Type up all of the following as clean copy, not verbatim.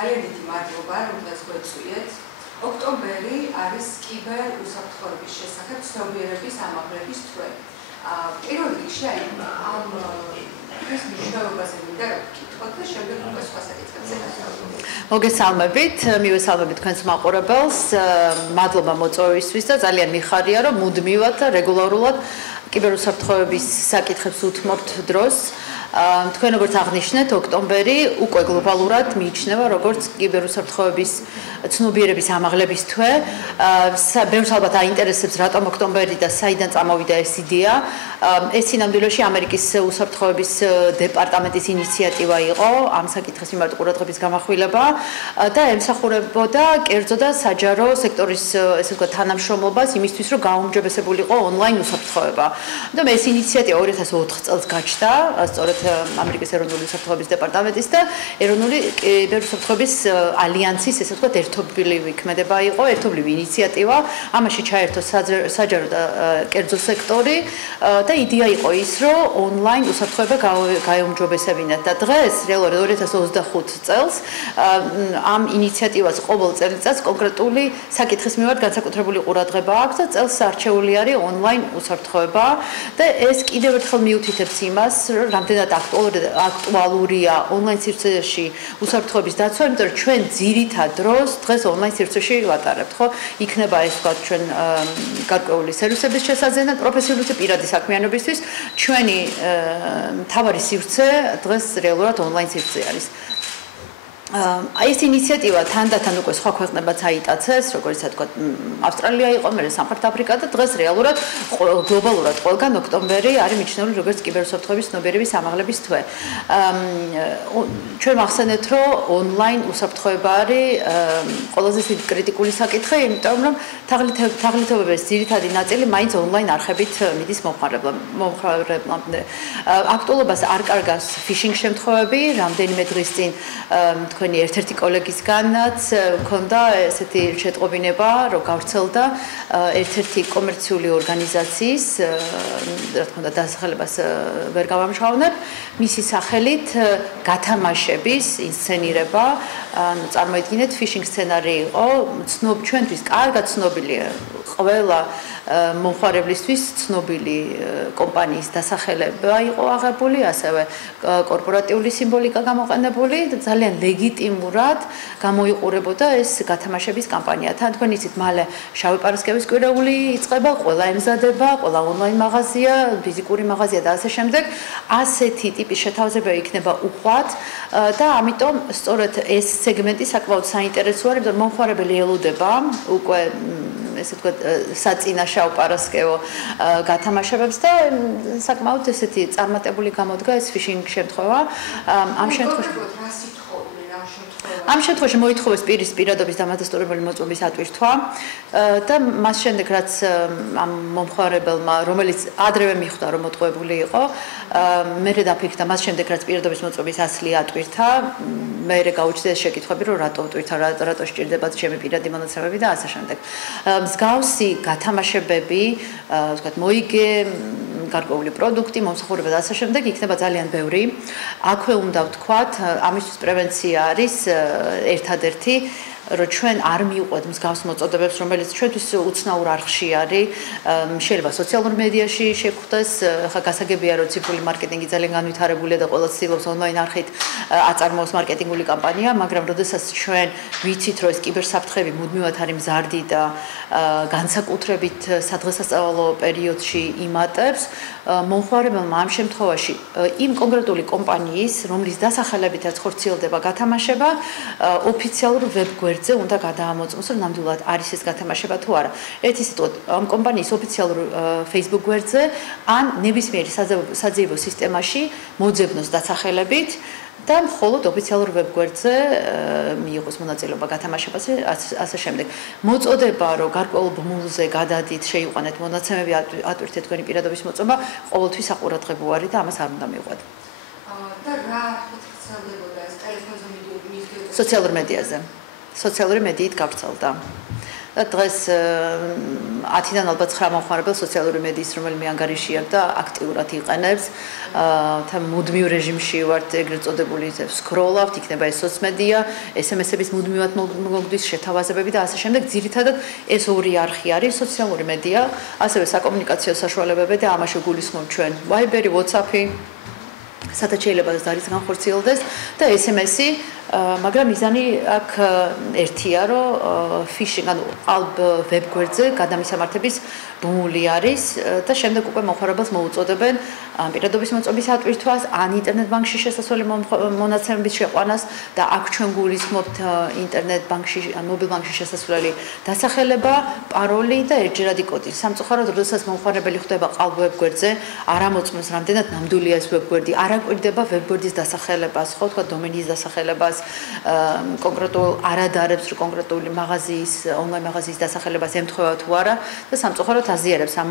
ძალიან დიდი მადლობა, რომ დღეს გვეწვიეთ. ოქტომბერი არის კიბერ უსაფრთხოების შესახებ ცნობიერების ამაღლების თვე. პირველ რიგში ამ ეს მნიშვნელობაზე მინდა რომ ვკითხოთ და შემდეგ უკვე სხვა საკითხებზე გადავიდეთ. მოგესალმებით, მივესალმებით თქვენს მაყურებელს. მადლობა მოწვევისთვის და ძალიან მიხარია, რომ მუდმივად და რეგულარულად კიბერუსაფრთხოების საკითხებს უთმობთ დროს. თქვენ როგორც აღნიშნეთ, ოქტომბერი უკვე გლობალურად მიიჩნევა როგორც კიბერუსაფრთხოების ცნობიერების ამაღლების თვე. ბევრს ალბათ აინტერესებს, რატომ ოქტომბერი და საიდან წამოვიდა ეს იდეა. ეს სინამდვილეში ამერიკის უსაფრთხოების დეპარტამენტის ინიციატივა იყო, ამ საკითხის მიმართ ყურადღების გამახვილება და ემსახურებოდა კერძო და საჯარო სექტორის ესე ვთქვათ თანამშრომლობას იმისთვის, რომ გაუმჯობესებულიყო ონლაინ უსაფრთხოება. და ეს ინიციატივა 2004 წელს გაჩნდა, სწორედ ამერიკის ეროვნული უსაფრთხოების დეპარტამენტის და ეროვნული კიბერუსაფრთხოების ალიანსის ესე ვთქვათ ერთობლივი ქმედება იყო, ერთობლივი ინიციატივა. ამაში ჩაერთო საჯარო და კერძო სექტორი და იდეა იყო ის, რომ ონლაინ უსაფრთხოება გაეუმჯობესებინათ და დღეს რეალურად 2025 წელს ამ ინიციატივას ყოველ წელიწადს კონკრეტული საკითხის მიმართ განსაკუთრებული ყურადღება აქვს და წელს არჩეული არის ონლაინ უსაფრთხოება და ეს კიდევ ერთხელ მიუთითებს იმას, რომ რამდენად აქტუალურია ონლაინ სივრცეში უსაფრთხოების დაცვა, იმიტომ რომ ჩვენ ძირითად დროს დღეს ონლაინ სივრცეში ვატარებთ, ხო? იქნება ეს თქვა ჩვენ გარკვეული სერვისების შესაძლებლად, პროფესიული და პირადი საქმიანობისთვის ჩვენი მთავარი სივრცე დღეს რეალურად ონლაინ სივრცე არის. ეს ინიციატივა თანდათან უკვე სხვა ქვეყნებაც აიტაცეს, როგორც თქვა ავსტრალია იყო, მერე სამხრეთ აფრიკა და დღეს რეალურად გლობალურად ყველგან ოქტომბერი არის მიჩნეული როგორც კიბერუსაფრთხოების ცნობიერების ამაღლების თვე. ჩვენ მახსენეთ, რომ ონლაინ უსაფრთხოება არის ყველაზე კრიტიკული საკითხი, იმიტომ რომ თაღლითობების ძირითადი ნაწილი მაინც ონლაინ არხებით მიდის მომხმარებლამდე. აქტუალობას არ კარგავს ფიშინგ შემთხვევები, რამდენიმე დღის წინ თქვენი ერთ-ერთი კოლეგისგანაც მქონდა ესეთი შეტყობინება, რომ გავრცელდა ერთ-ერთი კომერციული ორგანიზაციის, რა თქმა უნდა, დასახელებას ვერ გავამჟღავნებ, მისი სახელით გათამაშების ინსცენირება, ანუ წარმოიდგინეთ, ფიშინგ სცენარი იყო, ჩვენთვის კარგად ცნობილი ყველა მომხმარებლისთვის ცნობილი კომპანიის დასახელება იყო აღებული, ასევე კორპორატიული სიმბოლიკა გამოყენებული და ძალიან ლეგიტიმურად გამოიყურებოდა ეს გათამაშების კამპანია. თან თქვენ იცით, მალე შავი პარასკევის კვირეული იწყება, ყველა ემზადება, ყველა ონლაინ მაღაზია, ფიზიკური მაღაზია და ასე შემდეგ. ასეთი ტიპის შეთავაზება იქნება უხვად და ამიტომ სწორედ ეს სეგმენტი საკმაოდ საინტერესოა, იმიტომ რომ მომხმარებელი ელოდება უკვე ესე ვთქვათ საწინაშავ პარასკევო გათამაშებებს და საკმაოდ ესეთი წარმატებული გამოდგა ეს ფიშინგ შემთხვევა. ამ შემთხვევაში მოითხოვეს პირის პირადობის დამადასტურებელი მოწმობის ატვირთვა და მას შემდეგ რაც ამ მომხმარებელმა, რომელიც ადრევე მიხვდა, რომ მოტყუებული იყო, მერე დაფიქრდა მას შემდეგ რაც პირადობის მოწმობის ასლი ატვირთა, მერე გაუჩნდა შეკითხვები, რომ რატო უტვირთა, რატო სჭირდებათ ჩემი პირადი მონაცემები და ასე შემდეგ. მსგავსი გათამაშებები, ვთქვათ, მოიგე, გარკვეული პროდუქტი, მომსახურება და ასე შემდეგ იქნება ძალიან ბევრი. აქვე უნდა ვთქვათ, ამისთვის პრევენცია არის ერთადერთი, რომ ჩვენ არ მივყვეთ მსგავს მოწოდებებს, რომელიც ჩვენთვის უცნაურ არხში არის, შეიძლება სოციალურ მედიაში შეგვხვდეს, ხა გასაგებია, რომ ციფრული მარკეტინგი ძალიან განვითარებულია და ყველა ცდილობს ონლაინ არხით აწარმოოს მარკეტინგული კამპანია, მაგრამ როდესაც ჩვენ ვიცით, რომ ეს კიბერსაფრთხეები მუდმივად არის მზარდი და განსაკუთრებით სადღესასწაულო პერიოდში იმატებს, მომხმარებელმა ამ შემთხვევაში იმ კონკრეტული კომპანიის, რომლის დასახელებითაც ხორციელდება გათამაშება, ოფიციალურ ვებგვერდზე უნდა გადაამოწმოს, რომ ნამდვილად არის ეს გათამაშება თუ არა. ერთი სიტყვით, ამ კომპანიის ოფიციალურ Facebook გვერდზე ან ნებისმიერი საძიებო სისტემაში მოძებნოს დასახელებით და მხოლოდ ოფიციალურ ვებგვერდზე მიიღოს მონაწილეობა გათამაშებაზე, ასე შემდეგ. მოწოდება, რომ გარკვეულ ბმულზე გადადით, შეიყვანეთ მონაცემები, ატვირთეთ თქვენი პირადობის მოწმობა, ყოველთვის საყურადღებო არის და ამას არ უნდა მივყვეთ. და რა ხდება ეს ტელეფონზე მიდიოდა? სოციალურ მედიაზე. სოციალური მედიით გავრცელდა. და დღეს 10-დან ალბათ 9 მომხმარებელს სოციალური მედიის რომელიმე ანგარიში აქვს და აქტიურად იყენებს. თან მუდმივ რეჟიმში ვართ, ეგრეთ წოდებული სკროლავთ, იქნება ეს სოციმედია, SMS-ების მუდმივად მოგდის შეთავაზებები და ასე შემდეგ. ძირითადად ეს ორი არხი არის სოციალური მედია, ასევე საკომუნიკაციო საშუალებები და ამაში გულისხმობ ჩვენ Viber-ი, WhatsApp-ი, სადაც შეიძლება არის განხორციელდეს და SMS-ი, მაგრამ მიზანი აქ ერთია, რომ ფიში, ანუ ყალბ ვებგვერდზე გადამისამართების ბმული არის და შემდეგ უკვე მომხმარებელს მოუწოდებენ პირადობის მოწობის ატვირთვას, ან ინტერნეტ ბანკში შესასვლელი მონაცემების შეყვანას და აქ ჩვენ გულისხმობთ ინტერნეტ ბანკში, ან მობილ ბანკში შესასვლელი დასახელება, პაროლი და ერთჯერადი კოდი. სამწუხაროდ, როდესაც მომხმარებელი ხდება ყალბ ვებგვერდზე, არ ამოწმებს რამდენად ნამდვილია ეს ვებგვერდი, არ აკვირდება ვებგვერდის დასახელებას, ხო თქვა დომენის დასახელებას, კონკრეტულ არ ადარებს კონკრეტული მაღაზიის, ონლაინ მაღაზიის დასახელებას ემთხვევა თუ არა და სამწუხაროდ აზიარებს ამ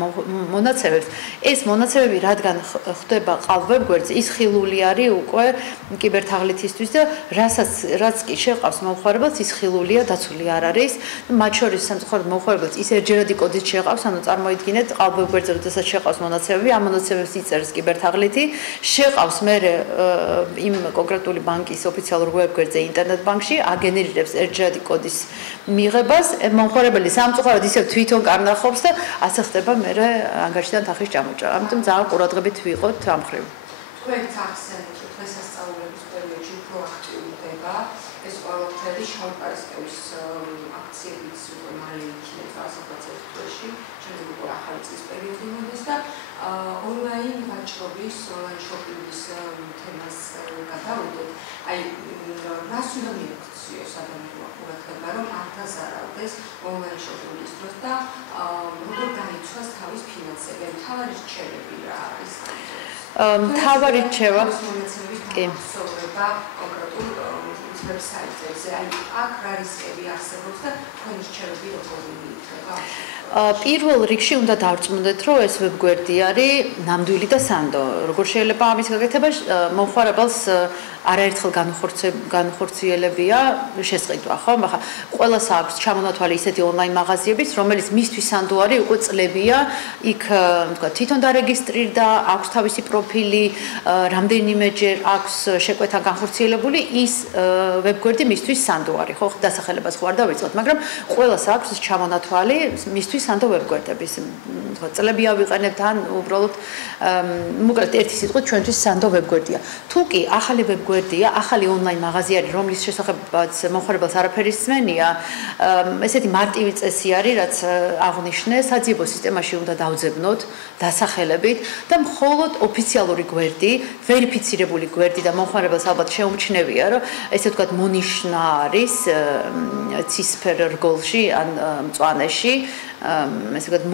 მონაცემებს. ეს მონაცემები რადგან ხდება ყალბ ვებგვერდზე, ის ხილული არის უკვე კიბერთაღლითისთვის და რაც კი შეყავს მომხმარებელს, ის ხილულია, დაცული არ არის. მათ შორის სამწუხაროდ მომხმარებელს ის ერთჯერადი კოდით შეყავს, ანუ წარმოიდგინეთ ყალბ ვებგვერდზე, როდესაც შეყავს მონაცემები, ამ მონაცემებს იწერს კიბერთაღლითი, შეყავს მერე იმ კონკრეტული ბანკის ოფიციალურ ვებგვერდზე ინტერნეტ ბანკში, აგენერირებს ერთჯერადი კოდის მიღებას, მომხმარებელი სამწუხაროდ ისევ თვითონ კარნახობს და ასე ხდება მერე ანგარიშიდან თანხის ჩამოჭრა. ამიტომ ძალიან ყურადღებით ვიყოთ ამ მხრივ. თქვენ ახსენეთ, რომ დღესასწაულების პერიოდში უფრო აქტიურდება ეს ყველაფერი შავკარისკევის აქციებიც უკვე მალე იქნება ასაფრაცებს თვეში, შემდეგ უკვე ახალი წლის პერიოდი მოდის და ონლაინ ვაჭრობის, ონლაინ შოპინგის თემას გადავიდეთ. აი, რას უნდა მიაქციოს ადამიანმა ყურადღება, რომ არ დაზარავდეს ონლაინ შოპინგის დროს და როგორ დაიცვას თავის ფინანსები, თავარი რჩევები რა არის? თავარი რჩევა კი. სწორება კონკრეტულ ვებსაიტებზე, აი აქ რა რისკები არსებობს და თქვენი რჩევები როგორი იქნება? პირველ რიგში უნდა დავწმუნდეთ, რომ ეს ვებგვერდი არის ნამდვილი და სანდო. როგორ შეიძლება ამის გაკეთება? მომხმარებელს არაერთხელ განხორციელებია შესყიდვა, ხო? ახლა ყველას აქვს ჩამონათვალი ისეთი ონლაინ მაღაზიების, რომელიც მისთვის სანდო არის, უკვე წლებია, იქ თქვა თვითონ დარეგისტრირდა, აქვს თავისი პროფილი, რამდენიმეჯერ აქვს შეკვეთა განხორციელებული, ის ვებგვერდი მისთვის სანდო არის, ხო? დასახელებას ხო არ დავიწყოთ, მაგრამ ყველას აქვს ჩამონათვალი მისთვის სანდო ვებგვერდების. თქვა წლები ავიყენებთ ან უბრალოდ მოკლედ ერთი სიტყვით ჩვენთვის სანდო ვებგვერდია. თუ კი ახალი ვებგვერდია, ახალი ონლაინ მაღაზია არის, რომლის შესახებაც მომხმარებელს არაფერი სმენია, ესეთი მარტივი წესი არის, რაც აღნიშნე, საძიებო სისტემაში უნდა დავძებნოთ დასახელებით და მხოლოდ ოფიციალური გვერდი, ვერიფიცირებული გვერდი და მომხმარებელს ალბათ შეუმჩნევია, რომ ესე ვთქვათ მონიშნა არის ცისფერ რგოლში ან მწვანეში, ესე ვთქვათ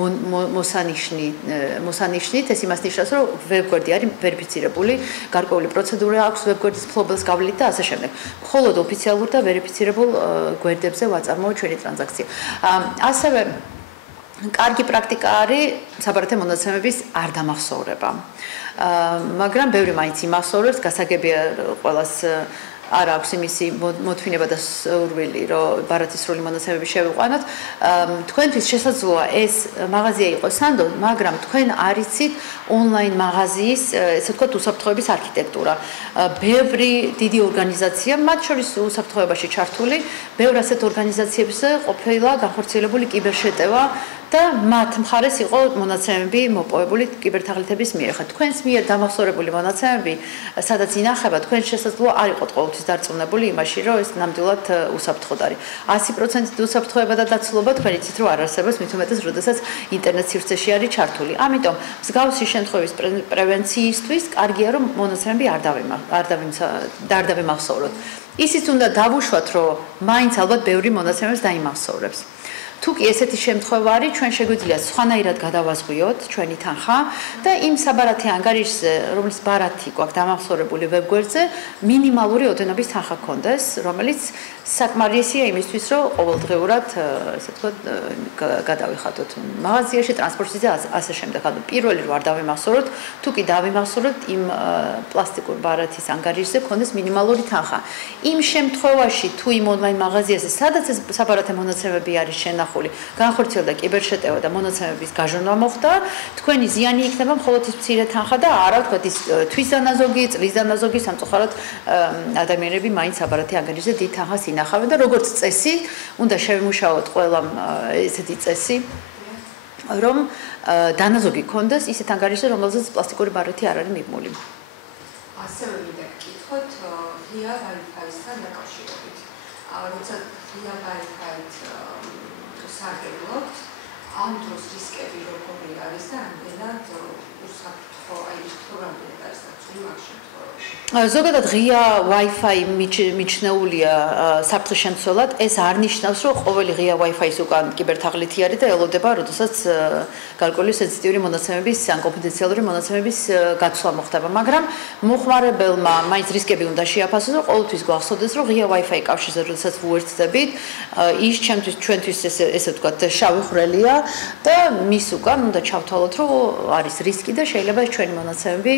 მოსანიშნით, ეს იმას ნიშნავს, რომ ვებგვერდი არის ვერიფიცირებული, გარკვეული პროცედურა აქვს ვებგვერდის მფლობელს გავლით და ასე შემდეგ. მხოლოდ ოფიციალურ და ვერიფიცირებულ გვერდებზე ვაწარმოოთ ჩვენი ტრანზაქცია. ასევე კარგი პრაქტიკა არის საბარათე მონაცემების არ დამახსოვრება. მაგრამ ბევრი მაინც იმახსოვრებს, გასაგებია ყველას არ აქვს იმისი მოთმინება და სურვილი, რომ ბარათის სრული მონაცემები შევიყვანოთ. თქვენთვის შესაძლოა ეს მაღაზია იყოს სანდო, მაგრამ თქვენ არ იცით ონლაინ მაღაზიის, ესე ვთქვათ, უსაფრთხოების არქიტექტურა. ბევრი დიდი ორგანიზაცია, მათ შორის უსაფრთხოებაში ჩართული, ბევრ ასეთ ორგანიზაციებზე ყოფილა განხორციელებული კიბერშეტევა და მათ მხარეს იყო მონაცემები მოპოვებული კიბერთაღლითების მიერ. ხა თქვენს მიერ დამახსოვრებული მონაცემები, სადაც ინახება, თქვენ შესაძლოა არ იყოთ ყოველთვის დარწმუნებული იმაში, რომ ეს ნამდვილად უსაფრთხოდ არის. 100% უსაფრთხოება და დაცულობა თქვენ იცით, რომ არ არსებობს, მით უმეტეს, როდესაც ინტერნეტ სივრცეში არის ჩართული. ამიტომ მსგავსი შემთხვევის პრევენციისთვის კარგია, რომ მონაცემები არ დავიმახსოვროთ. ისიც უნდა დავუშვათ, რომ მაინც ალბათ ბევრი მონაცემებს დაიმახსოვრებს. თუ კი ესეთი შემთხვევა არის, ჩვენ შეგვიძლია სხვანაირად გადავაზღვიოთ ჩვენი თანხა და იმ საბარათე ანგარიშზე, რომლის ბარათი გვაქვს დამახსოვრებული ვებგვერდზე, მინიმალური ოდენობის თანხა გქონდეს, რომელიც საკმარისია იმისთვის, რომ ყოველდღიურად, ესე ვთქვათ, გადავიხადოთ მაღაზიაში, ტრანსპორტში და ასე შემდეგ. ანუ პირველი რო არ დავიმახსოვროთ, თუ კი დავიმახსოვროთ იმ პლასტიკურ ბარათის ანგარიშზე გქონდეს მინიმალური თანხა. იმ შემთხვევაში, თუ იმ ონლაინ მაღაზიაზე, სადაც ეს საბარათე მონაცემები არის შენახული, შენახული. განხორციელდა კიბერშეტევა და მონაცემების გაჟონვა მოხდა. თქვენი ზიანი იქნება მხოლოდ ის მცირე თანხა და არა ვთქვათ ის თვის დანაზოგი, წლის დანაზოგი, სამწუხაროდ ადამიანები მაინც აბარათი ანგარიშზე დიდ თანხას ინახავენ და როგორც წესი, უნდა შევიმუშაოთ ყველამ ესეთი წესი, რომ დანაზოგი ქონდეს ისეთ ანგარიშზე, რომელზეც პლასტიკური ბარათი არ არის მიბმული. ასევე მინდა გკითხოთ ღია Wi-Fi-სთან დაკავშირებით. როცა ღია Wi-Fi-ით სარგებლობთ, ამ დროს რისკები როგორი არის და რამდენად უსაფრთხო, აი რამდენად არის დაცული მაგ შემთხვევაში? ზოგადად ღია Wi-Fi მიჩნეულია საფრთხის შემცველად, ეს არ ნიშნავს, რომ ყოველი ღია Wi-Fi-ის უკან კიბერთაღლითი არის და ელოდება, როდესაც გარკვეული სენსიტიური მონაცემების ან კონფიდენციალური მონაცემების გაცვლა მოხდება, მაგრამ მოხმარებელმა მაინც რისკები უნდა შეაფასოს, რომ ყოველთვის გვახსოვდეს, რომ ღია Wi-Fi კავშირზე, როდესაც ვუერთდებით, ის ჩვენთვის ესე ვთქვათ, შავი ხვრელია და მის უკან უნდა ჩავთვალოთ, რომ არის რისკი და შეიძლება ჩვენი მონაცემები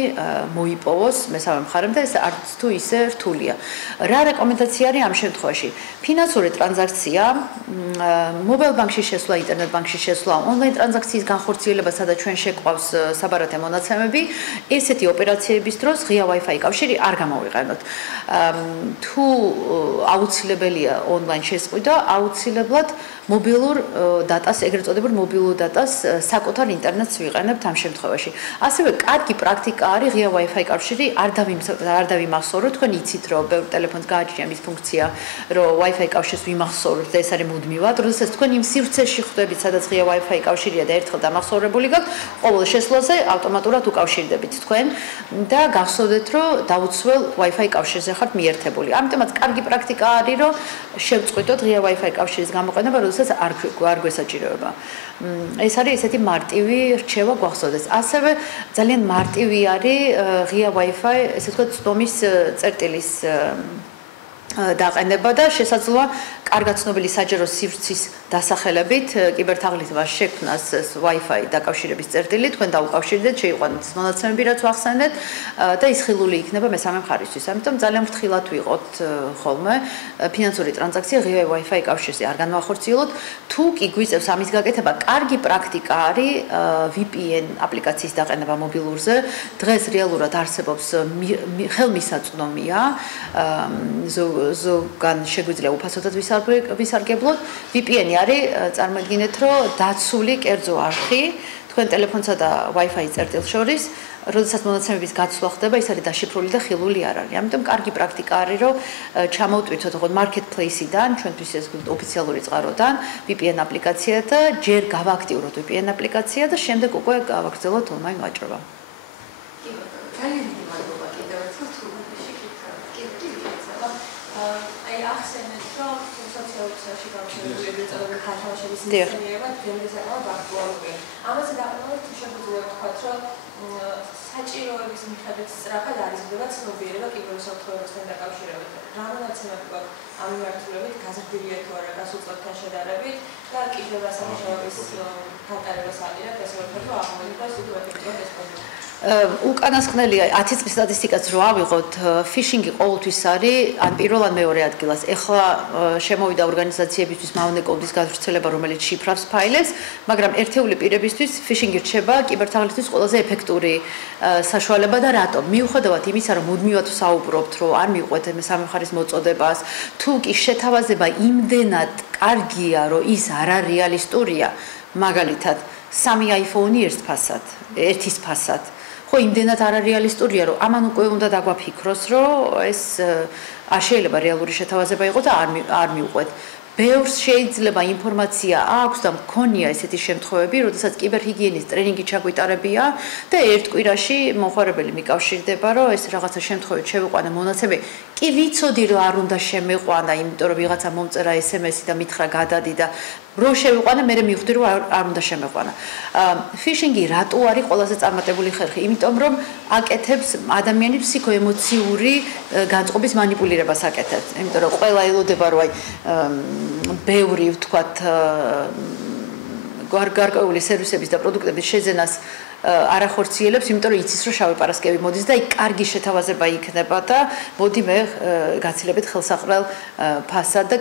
მოიპოვოს მესამე მხარემ და ეს არც თუ ისე რთულია. რა რეკომენდაცია არის ამ შემთხვევაში? ფინანსური ტრანზაქცია, მობილ ბანკში შესვლა, ინტერნეტ ბანკში შესვლა, ონლაინ ტრანზაქციის განხორციელება, სადაც ჩვენ შეგვყავს საბარათე მონაცემები, ესეთი ოპერაციების დროს ღია Wi-Fi კავშირი არ გამოვიყენოთ. თუ აუცილებელია ონლაინ შესყიდვა, აუცილებლად მობილურ დატას, ეგრეთ წოდებულ მობილურ დატას საკუთარ ინტერნეტს ვიყენებთ ამ შემთხვევაში. ასევე კარგი პრაქტიკა არის ღია Wi-Fi კავშირი არ დავიმახსოვროთ, თქვენ იცით, რომ ბევრ ტელეფონს გააჩნია მის ფუნქცია, რომ Wi-Fi კავშირს ვიმახსოვროთ და ეს არის მუდმივად, როდესაც თქვენ იმ სივრცეში ხვდებით, სადაც ღია Wi-Fi კავშირია და ერთხელ დამახსოვრებული გაქვთ, ყოველ შესვლაზე ავტომატურად უკავშირდებით თქვენ და გახსოვდეთ, რომ დაუცველ Wi-Fi კავშირზე ხართ მიერთებული. ამიტომაც კარგი პრაქტიკა არის, რომ შევწყვიტოთ ღია Wi-Fi კავშირის გამოყენება, როდესაც არ გვესაჭიროება. ეს არის ესეთი მარტივი რჩევა გვახსოვდეს. ასევე ძალიან მარტივი არის ღია Wi-Fi, ესე ვთქვათ, ცდომის წერტილის დაყენება და შესაძლოა კარგად ცნობილი საჯარო სივრცის დასახელებით კიბერთაღლითმა შექმნას Wi-Fi დაკავშირების წერტილი, თქვენ დაუკავშირდეთ, შეიყვანეთ ეს მონაცემები, რაც ვახსენეთ და ის ხილული იქნება მესამე მხარისთვის. ამიტომ ძალიან ფრთხილად ვიყოთ ხოლმე ფინანსური ტრანზაქცია ღია Wi-Fi კავშირზე არ განვახორციელოთ. თუ კი გვიწევს ამის გაკეთება, კარგი პრაქტიკა არის VPN აპლიკაციის დაყენება მობილურზე. დღეს რეალურად არსებობს ხელმისაწვდომია ზოგან შეგვიძლია უფასოდად ვისარგებლოთ. VPN-ი არის, წარმოიდგინეთ, რომ დაცული კერძო არხი თქვენ ტელეფონსა და Wi-Fi წერტილს შორის, როდესაც მონაცემების გაცვლა ხდება, ის არის დაშიფრული და ხილული არ არის. ამიტომ კარგი პრაქტიკა არის, რომ ჩამოვტვირთოთ ოღონდ marketplace-იდან, ჩვენთვის ეს ოფიციალური წყაროდან VPN აპლიკაცია და ჯერ გავაქტიუროთ VPN აპლიკაცია და შემდეგ უკვე გავაგრძელოთ ონლაინ ვაჭრობა. ძალიან დიდი მადლობა კიდევ ერთხელ თურმეში აი ახსენეთ, რომ სოციალურ გამოსვლები ეწოდება ქართულში სისტემებად ძალიან საკმაოდ აქტუალურია. ამაზე დაყრდნობით შეგვიძლია ვთქვათ, რომ საჭიროების მიხედვით სწრაფად არიზრდება ცნობიერება კიბერუსაფრთხოებასთან დაკავშირებით. რა მონაცემები გვაქვს ამ მიმართულებით, გაზრდილია თუ არა გასულ წლებთან შედარებით და კიბერასამუშავების განტარებას აპირებთ, ესე ვთქვათ, რომ აღმოჩნდა სულ ეფექტურად ეს პრობლემა. უკანასკნელი 10 წლის სტატისტიკაც რო ავიღოთ, ფიშინგი ყოველთვის არის ან პირველ ან მეორე ადგილას. ეხლა შემოვიდა ორგანიზაციებისთვის მავნე-კოდის გავრცელება, რომელიც შიფრავს ფაილებს, მაგრამ ერთეული პირებისთვის ფიშინგი რჩება კიბერთაღლითის ყველაზე ეფექტური საშუალება და რატომ? მიუხედავად იმისა, რომ მუდმივად ვსაუბრობთ, რომ არ მიყვეთ მესამე მხარის მოწოდებას, თუ კი შეთავაზება იმდენად კარგია, რომ ის არ არის რეალისტურია, მაგალითად, 3 iPhone-ი ერთის ფასად. ხო, იმდენად არარეალისტურია, რომ ამან უკვე უნდა დაგვაფიქროს, რომ ეს არ შეიძლება რეალური შეთავაზება იყოს და არ მიუყვეთ. ბევრს შეიძლება ინფორმაცია აქვს და მქონია ესეთი შემთხვევები, როდესაც კიბერჰიგიენის ტრენინგი ჩაგვიტარებია და ერთ კვირაში მომხმარებელი მიკავშირდება, რომ ეს რაღაცა შემთხვევით შევიყვანა მონაცემები. კი ვიცოდი, რომ არ უნდა შემეყვანა, იმიტომ რომ ვიღაცა მომწერა SMS-ი და მითხრა გადადი და რო შევიყვანა, მე მივხვდი, რომ არ უნდა შემეყვანა. ფიშინგი რატო არის ყველაზე წარმატებული ხერხი? იმიტომ რომ აკეთებს ადამიანის ფსიქოემოციური განწყობის მანიპულირებას აკეთებს. იმიტომ რომ ყველა ელოდება, რომ აი ბევრი ვთქვათ გარკვეული სერვისების და პროდუქტების შეძენას არ ახორციელებს, იმიტომ რომ იცის რომ შავი პარასკევი მოდის და იქ კარგი შეთავაზება იქნება და მოდი მე გაცილებით ხელსაყრელ ფასად და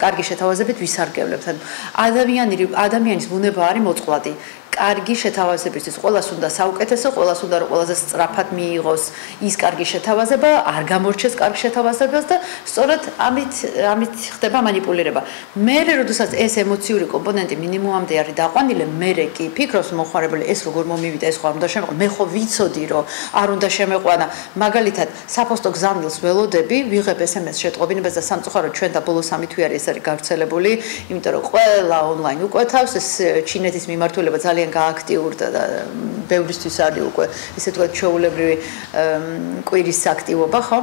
კარგი შეთავაზებით ვისარგებლებთ. ადამიანის ბუნება არის მოწყვლადი. კარგი შეთავაზებისთვის ყველას უნდა საუკეთესო, ყველას უნდა რომ ყველაზე სწრაფად მიიღოს ის კარგი შეთავაზება, არ გამორჩეს კარგი შეთავაზებას და სწორედ ამით ხდება манипуლირება. მერე როდესაც ეს ემოციური კომპონენტი მინიმუმამდე არის დაყვანილი, მერე კი ფიქრობს მომხმარებელი ეს როგორ მომივიდა, ეს ხო არ უნდა შემეყვანა. მე ხო ვიცოდი რომ არ უნდა შემეყვანა. მაგალითად, საფოსტო გზავნილს ველოდები, ვიღებ SMS შეტყობინებას და სამწუხაროდ ჩვენ და ბოლო 3 თვე არის ეს არის გავრცელებული, იმიტომ რომ ყველა ონლაინ უკვეთავს, ეს ჩინეთის მიმართულება ძალიან გააქტიურდა და ბევრისთვის არის უკვე ესე თქვა ჩვეულებრივი კვირის აქტივობა, ხო?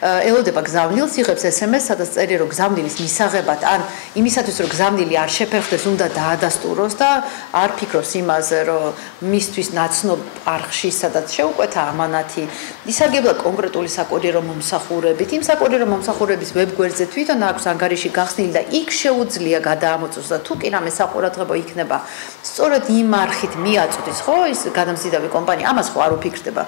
ელოდება გზავნილს, იღებს SMS, სადაც წერია რომ გზავნილის მისაღებად ან იმისათვის რომ გზავნილი არ შეფერხდეს, უნდა დაადასტუროს და არ ფიქრობს იმაზე, რომ მისთვის ნაცნობ არხში, სადაც შეუკვეთა ამანათი, ისარგებლა კონკრეტული საკურიერო მომსახურებით, იმ საკურიერო მომსახურების ვებგვერდზე თვითონ აქვს ანგარიში გახსნილი და იქ შეუძლია გადაამოწოს და თუ კი რამე საყურადღებო იქნება, სწორედ იმ არხით მიაწვდის, ხო, ის გადამზიდავი კომპანია, ამას ხო არ უფიქრდება.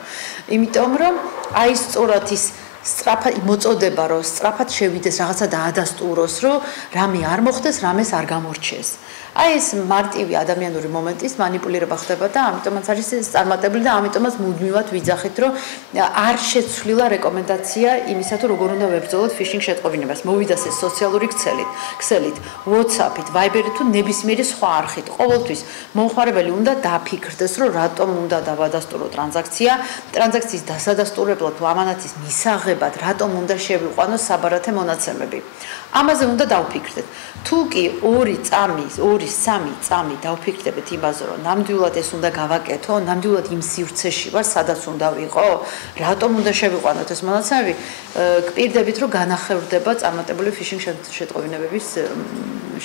იმიტომ რომ აი სწორად ის სწრაფად მოწოდება, რომ სწრაფად შევიდეს რაღაცა დაადასტუროს, რომ რამე არ მოხდეს, რამეს არ გამორჩეს. აი ეს მარტივი ადამიანური მომენტის манипуლირება ხდება და ამიტომაც არის ეს წარმატებული და ამიტომაც მუდმივად ვიძახით, რომ არ შეცვლილა რეკომენდაცია იმისა, თუ როგორ უნდა ვებრძოლოთ phishing შეტყობინებას. მოვიდას ეს სოციალური ქსელით, WhatsApp-ით, Viber-ით თუ ნებისმიერი სხვა არხით. ყოველთვის მომხმარებელი უნდა დაფიქრდეს, რომ რატომ უნდა დავადასტურო ტრანზაქციის დასადასტურებლად თუ ამანათის მისაღებად, რატომ უნდა შევიყვანოს საბარათე მონაცემები. ამაზე უნდა დავფიქრდეთ. თუ კი 2-3 წამი დავფიქრდებით იმაზე, რომ ნამდვილად ეს უნდა გავაკეთო, ნამდვილად იმ სივრცეში ვარ, სადაც უნდა ვიყო, რატომ უნდა შევიყვანოთ ეს მონაცემები, გპირდებით, რომ განახევრდება წარმატებული phishing შეტყობინებების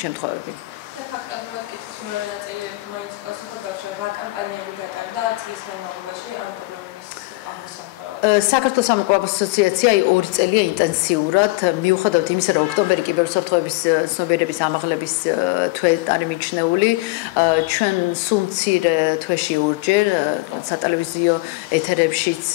შემთხვევები. და ფაქტობრივად კითხვის მეორე ნაწილი მაინც პასუხობრივად რა კამპანიები გატარდა წლის განმავლობაში ამ პრობლემის აღმოსახვევად. საქართველოს სამოყვარულო ასოციაცია 2 წელია ინტენსიურად მიუხედავად იმისა, რომ ოქტომბერი კიბერუსაფრთხოების ცნობიერების ამაღლების თვე არის მიჩნეული, ჩვენ სულ მცირე თვეში ორჯერ სატელევიზიო ეთერებშიც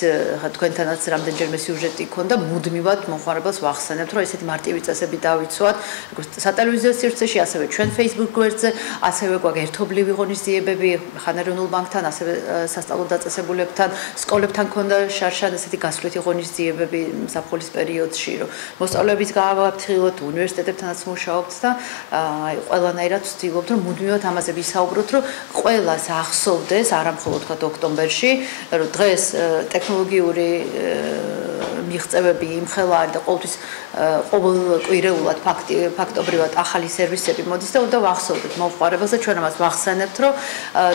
თქვენთანაც რამდენჯერმე სიუჟეტი ქონდა, მუდმივად მომხმარებელს ვახსენებთ, რომ ესეთი მარტივი წესები დავიცვათ, როგორც სატელევიზიო სივრცეში, ასევე ჩვენ Facebook გვერდზე, ასევე გვაქვს ერთობლივი ღონისძიებები ხანეროვნულ ბანკთან, ასევე სასწავლო დაწესებულებთან, სკოლებთან ქონდა შარშან ესეთი გასვლითი ღონისძიებები საფრთხის პერიოდში, რომ მოსწავლეების გავაფრთხილოთ, უნივერსიტეტებთანაც მუშაობთ და აი ყველანაირად ვცდილობთ, რომ მუდმივად ამაზე ვისაუბროთ, რომ ყველას ახსოვდეს, არა მხოლოდ თქვა ოქტომბერში, რომ დღეს ტექნოლოგიური მიღწევები იმხელა არის და ყოველთვის ყოველკვირეულად ფაქტობრივად ახალი სერვისები მოდის და უნდა ვახსოვდეთ მომხმარებელს და ჩვენ ამას ვახსენებთ, რომ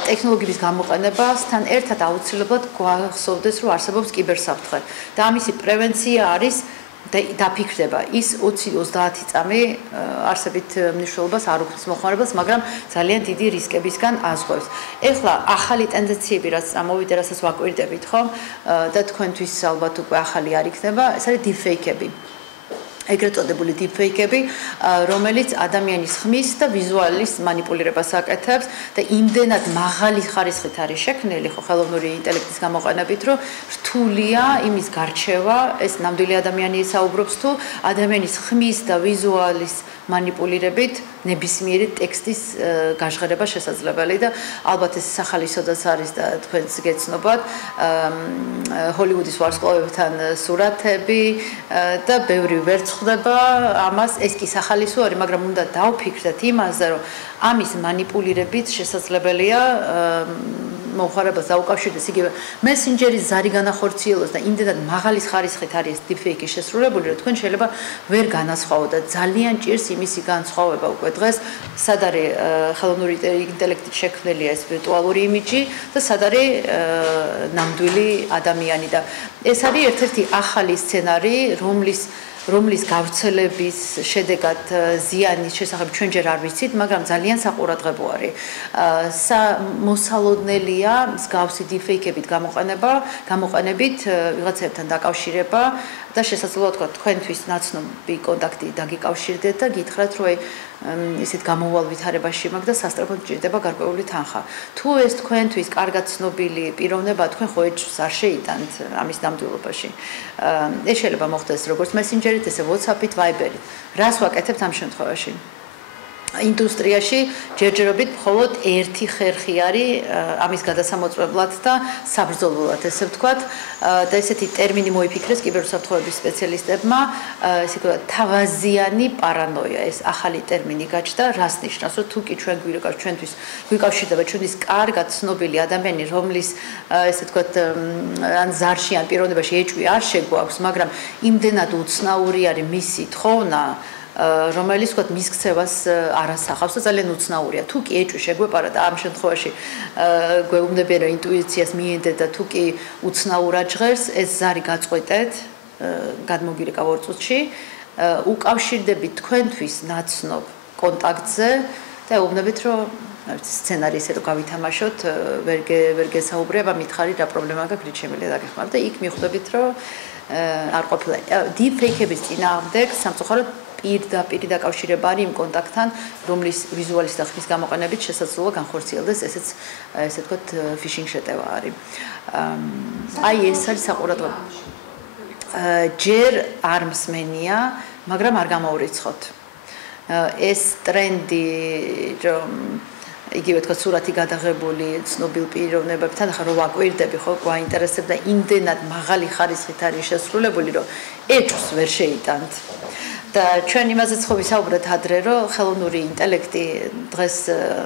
ტექნოლოგიების გამოყენებასთან ერთად აუცილებლად გვახსოვდეს, რომ არსებობს კიბერსაფრთხე და ამისი პრევენცია არის დაფიქრდება ის 20-30 წამი არსებით მნიშვნელობას არ უქმნის მომხმარებელს, მაგრამ ძალიან დიდი რისკებისგან აზღვევს. ეხლა ახალი ტენდენციები რაც წამოვიდა, რასაც ვაკვირდებით, ხო? და თქვენთვის ალბათ უკვე ახალი არ იქნება, ეს არის deepfake-ები. ეგრეთ წოდებული deepfake-ები, რომელიც ადამიანის ხმის და ვიზუალის манипуლირებას აკეთებს და იმდენად მაღალი ხარისხით არის შექმნილი ხო ხელოვნური ინტელექტის გამოყენებით, რომ რთულია იმის გარჩევა, ეს ნამდვილი ადამიანი საუბრობს თუ ადამიანის ხმის და ვიზუალის манипуლირებით ნებისმიერი ტექსტის გაჟღერება შესაძლებელი და ალბათ ეს სახალისოდაც არის და თქვენს გეცნობათ ჰოლივუდის ვარსკვლავებთან სურათები და ბევრი ვერც ხდება ამას ეს კი სახალისო არის, მაგრამ უნდა დავფიქრდეთ იმაზე, რომ ამის манипуლირებით შესაძლებელია მომხმარებელს დაუკავშირდეს იგივე მესენჯერის ზარი განახორციელოს და იმდენად მაღალის ხარისხით არის deepfake-ი შესრულებული, რომ თქვენ შეიძლება ვერ განასხვაოთ და ძალიან ჭირს იმისი განსხვავება უკვე დღეს, სად არის ხელოვნური ინტელექტით შექმნილი ეს ვირტუალური იმიჯი და სად არის ნამდვილი ადამიანი და ეს არის ერთ-ერთი ახალი სცენარი, რომლის გავრცელების შედეგად ზიანის შესახებ ჩვენ ჯერ არ ვიცით, მაგრამ ძალიან საყურადღებო არის. მოსალოდნელია მსგავსი deepfake-ებით გამოყენებით ვიღაცებთან დაკავშირება და შესაძლოა თქვა თქვენთვის ნაცნობი კონტაქტი დაგიკავშირდეთ და გითხრათ რომ ისეთ გამოვალ ვითარებაში მაგ და სასწრაფოდ ჭირდება გარკვეული თანხა. თუ ეს თქვენთვის კარგად ცნობილი პიროვნება თქვენ ხო ეჭვს არ შეიტანთ ამის დამტვილობაში. ეს შეიძლება მოხდეს როგორც მესენჯერით, ესე WhatsApp-ით, Viber-ით. რას ვაკეთებთ ამ შემთხვევაში? ინდუსტრიაში ჯერჯერობით მხოლოდ ერთი ხერხი არის ამის გადასამოწმებლად და საბრძოლველად, ესე ვთქვათ, და ესეთი ტერმინი მოიფიქრეს კიბერუსაფრთხოების სპეციალისტებმა, ესე ვთქვათ, თავაზიანი პარანოია, ეს ახალი ტერმინი გაჩნდა, რას ნიშნავს, რომ თუ კი ჩვენ ჩვენთვის გვიკავშირდება ჩვენთვის კარგად ცნობილი ადამიანი, რომლის ესე ვთქვათ, ან ზარში ან პიროვნებაში ეჭვი არ შეგვაქვს, მაგრამ იმდენად უცნაური არის მისი თხოვნა, რომელიც ვთქვათ მის ქცევას არ ასახავს და ძალიან უცნაურია. თუ კი ეჭვი შეგვეპარა და ამ შემთხვევაში გვეუბნებიან რომ ინტუიციას მიენდეთ და თუ კი უცნაურად ჟღერს, ეს ზარი გაწყვეტეთ, გადმოგირეკავ 2 წუთში, უკავშირდებით თქვენთვის ნაცნობ კონტაქტზე და ეუბნებით რომ სცენარი ისე რომ გავითამაშოთ, ვერ გესაუბრებ, მითხარი რა პრობლემა გაქვს, რით შემიძლია დაგეხმაროთ და იქ მიხვდებით რომ არ ყოფილა. Deepfake-ების წინააღმდეგ სამწუხაროდ პირდაპირ დაკავშირება არის იმ კონტაქტთან, რომლის ვიზუალის და ხმის გამოყენებით შესაძლოა განხორციელდეს ესეც ესე ვთქვათ phishing შეტევა არის. აი ეს არის საყურადღებო. ჯერ არ მსმენია, მაგრამ არ გამოურიცხოთ. ეს ტრენდი რომ იგივე თქვა სურათი გადაღებული ცნობილ პიროვნებებთან, ახლა რომ ვაკვირდები ხო, გვაინტერესებს და იმდენად მაღალი ხარისხით არის შესრულებული, რომ ეჭვს ვერ შეიტანთ. და ჩვენ იმაზეც ხო ვისაუბრეთ ადრე, რომ ხელოვნური ინტელექტი დღეს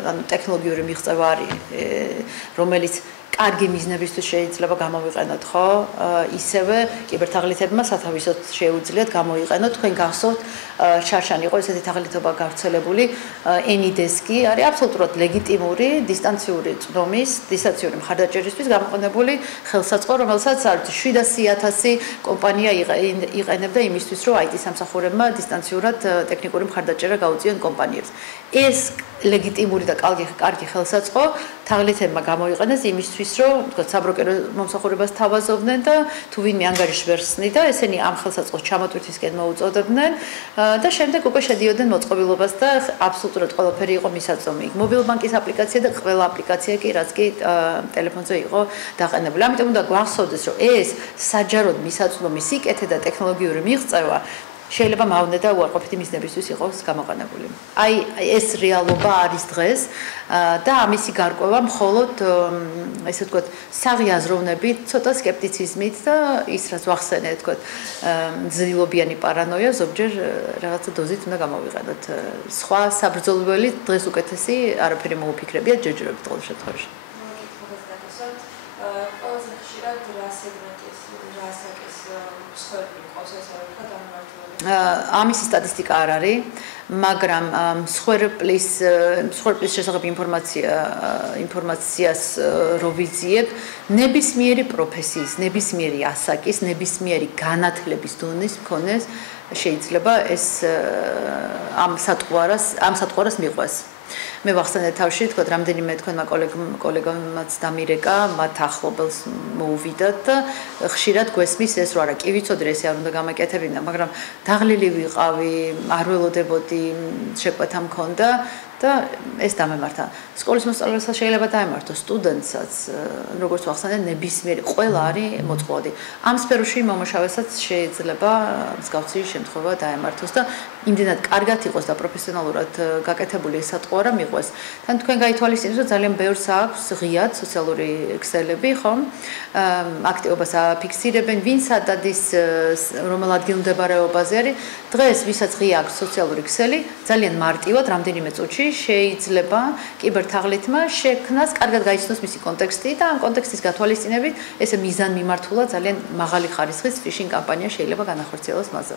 ანუ ტექნოლოგიური მიღწევა არის, რომელიც კარგი მიზნებისთვის შეიძლება გამოვიყენოთ, ხო? ისევე კიბერთაღლითებმა სათავისოდ შეუძლიათ გამოიყენოთ. თქვენ გახსოვთ, შარშან იყო ესეთი თაღლითობა გავრცელებული, AnyDesk-ი არის აბსოლუტურად ლეგიტიმური დისტანციური წვდომის, დისტანციური მხარდაჭერისთვის გამოყენებული ხელსაწყო, რომელსაც 700,000 კომპანია იყენებდა იმისთვის, რომ IT სამსახურებმა დისტანციურად ტექნიკური მხარდაჭერა გაუწიონ კომპანიებს. ეს ლეგიტიმური და კარგი ხელსაწყო თაღლითებმა გამოიყენეს იმისთვის, რომ თქო საბროკერო მომსახურებას თავაზობდნენ და თუ ვინმე ანგარიშს ვერ ხსნიდა, ესენი ამ ხელსაწყოს ჩამოტვირთისკენ მოუწოდებდნენ და შემდეგ უკვე შედიოდნენ მოწყობილობას და აბსოლუტურად ყველაფერი იყო მისაწვდომი. მობილ ბანკის აპლიკაცია და ყველა აპლიკაცია კი რაც კი ტელეფონზე იყო დაყენებული. ამიტომ უნდა გვახსოვდეს, რომ ეს საჯაროდ მისაწვდომი სიკეთე და ტექნოლოგიური მიღწევა შეიძლება მავნე და უარყოფითი მიზნებისთვის იყოს გამოყენებული. აი ეს რეალობა არის დღეს და ამისი გარკვევა მხოლოდ ესე ვთქვათ საღი აზროვნებით, ცოტა სკეპტიციზმით და ის რაც ვახსენე ვთქვათ ძლილობიანი პარანოია ზოგჯერ რაღაცა დოზით უნდა გამოვიყენოთ. სხვა საბრძოლველი დღეს უკეთესი არაფერი მოუფიქრებია ჯერჯერობით ყოველ შემთხვევაში. ყველაზე ხშირად რა სეგმენტის რა საკის მსხვერპლი ყავს ეს ამისი სტატისტიკა არ არის, მაგრამ მსხვერპლის შესახებ ინფორმაციას რო ვიძიებ, ნებისმიერი პროფესიის, ნებისმიერი ასაკის, ნებისმიერი განათლების დონის მქონეს შეიძლება ეს ამ სატყვარას მიყვეს. მე ვახსენე თავში, თქო, რამდენიმე თქვენმა კოლეგამაც დამირეკა, მათ ახლობელს მოუვიდათ და ხშირად გვესმის ეს რომ არა, კი ვიცოდი ესე არ უნდა გამაკეთებინა, მაგრამ დაღლილი ვიყავი, არ ველოდებოდი, შეკვეთა მქონდა და ეს დამემართა. სკოლის მოსწავლესაც შეიძლება დაემართოს, სტუდენტსაც, როგორც ვახსენე, ნებისმიერი ყველა არის მოწყვლადი. ამ სფეროში მომუშავესაც შეიძლება მსგავსი შემთხვევა დაემართოს და იმდენად კარგად იყოს და პროფესიონალურად გაკეთებული ეს სატყუარა მიყვეს. თან თქვენ გაითვალისწინეთ, რომ ძალიან ბევრს აქვს ღიად სოციალური ქსელები, ხომ? აქტივობას აფიქსირებენ, ვინც ადადის რომელ ადგილმდებარეობაზე არის. დღეს ვისაც ღია აქვს სოციალური ქსელი, ძალიან მარტივად რამდენიმე წუთში შეიძლება კიბერთაღლითმა შექმნას, კარგად გაიცნოს მისი კონტექსტი და ამ კონტექსტის გათვალისწინებით ესე მიზანმიმართულად ძალიან მაღალი ხარისხის phishing კამპანია შეიძლება განახორციელოს მასზე.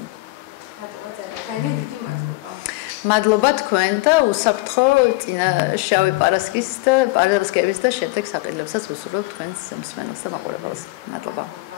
მადლობა თქვენ და უსაფრთხო წინა შავი პარასკევის და შემდეგ საყიდლებსაც ვუსურვებ თქვენს მსმენელს და მაყურებელს. მადლობა.